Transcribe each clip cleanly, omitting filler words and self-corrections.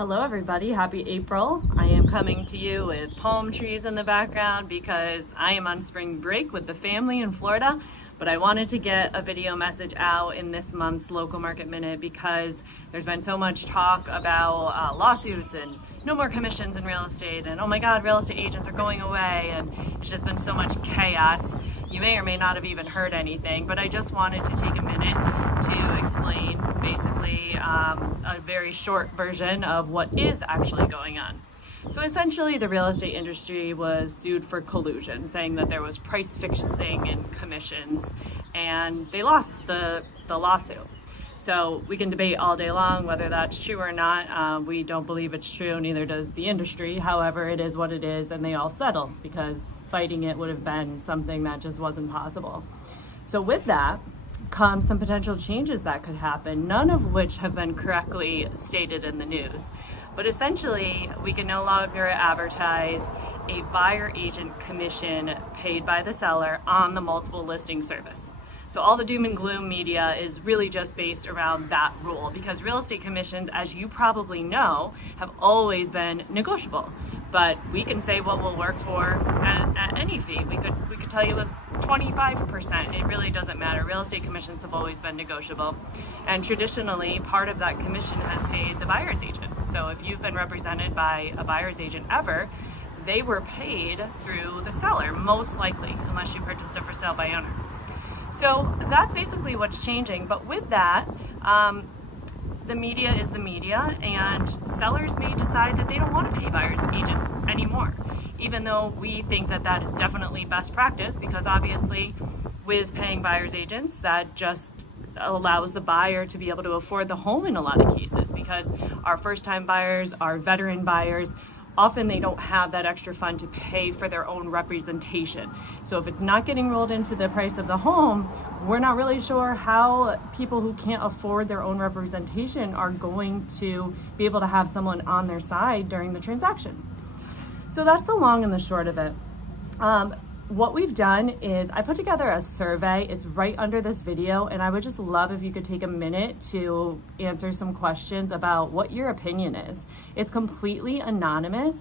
Hello everybody, happy April. I am coming to you with palm trees in the background because I am on spring break with the family in Florida, but I wanted to get a video message out in this month's Local Market Minute because there's been so much talk about lawsuits and no more commissions in real estate and oh my god, real estate agents are going away, and it's just been so much chaos. You may or may not have even heard anything, but I just wanted to take a minute to explain basically a very short version of what is actually going on. So essentially the real estate industry was sued for collusion, saying that there was price fixing and commissions, and they lost the lawsuit. So we can debate all day long whether that's true or not. We don't believe it's true, neither does the industry. However, it is what it is, and they all settled because fighting it would have been something that just wasn't possible. So with that comes some potential changes that could happen, none of which have been correctly stated in the news. But essentially, we can no longer advertise a buyer agent commission paid by the seller on the multiple listing service. So all the doom and gloom media is really just based around that rule, because real estate commissions, as you probably know, have always been negotiable. But we can say what will work for at any fee. We could tell you it was 25%. It really doesn't matter. Real estate commissions have always been negotiable. And traditionally, part of that commission has paid the buyer's agent. So if you've been represented by a buyer's agent ever, they were paid through the seller, most likely, unless you purchased it for sale by owner. So that's basically what's changing. But with that, the media is the media, and sellers may decide that they don't want to pay buyers agents anymore, even though we think that that is definitely best practice, because obviously with paying buyers agents, that just allows the buyer to be able to afford the home in a lot of cases, because our first-time buyers, our veteran buyers, often they don't have that extra fund to pay for their own representation. So if it's not getting rolled into the price of the home, we're not really sure how people who can't afford their own representation are going to be able to have someone on their side during the transaction. So that's the long and the short of it. What we've done is I put together a survey. It's right under this video, and I would just love if you could take a minute to answer some questions about what your opinion is. It's completely anonymous,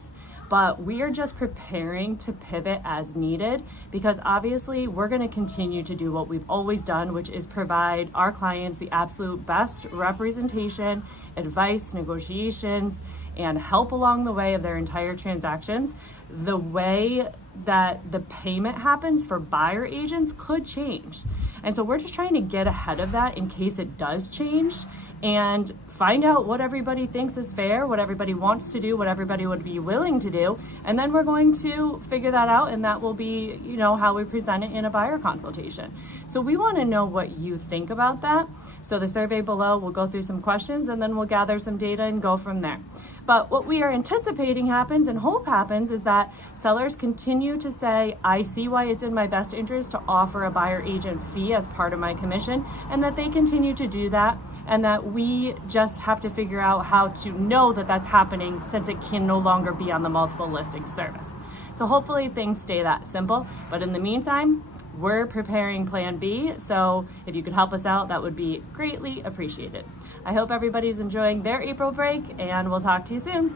but we are just preparing to pivot as needed, because obviously we're going to continue to do what we've always done, which is provide our clients the absolute best representation, advice, negotiations, and help along the way of their entire transactions. The way that the payment happens for buyer agents could change. And so we're just trying to get ahead of that in case it does change, and find out what everybody thinks is fair, what everybody wants to do, what everybody would be willing to do. And then we're going to figure that out, and that will be, how we present it in a buyer consultation. So we want to know what you think about that. So the survey below, we'll go through some questions, and then we'll gather some data and go from there. But what we are anticipating happens and hope happens is that sellers continue to say, I see why it's in my best interest to offer a buyer agent fee as part of my commission, and that they continue to do that, and that we just have to figure out how to know that that's happening, since it can no longer be on the multiple listing service. So hopefully things stay that simple. But in the meantime, we're preparing Plan B, so if you could help us out, that would be greatly appreciated. I hope everybody's enjoying their April break, and we'll talk to you soon.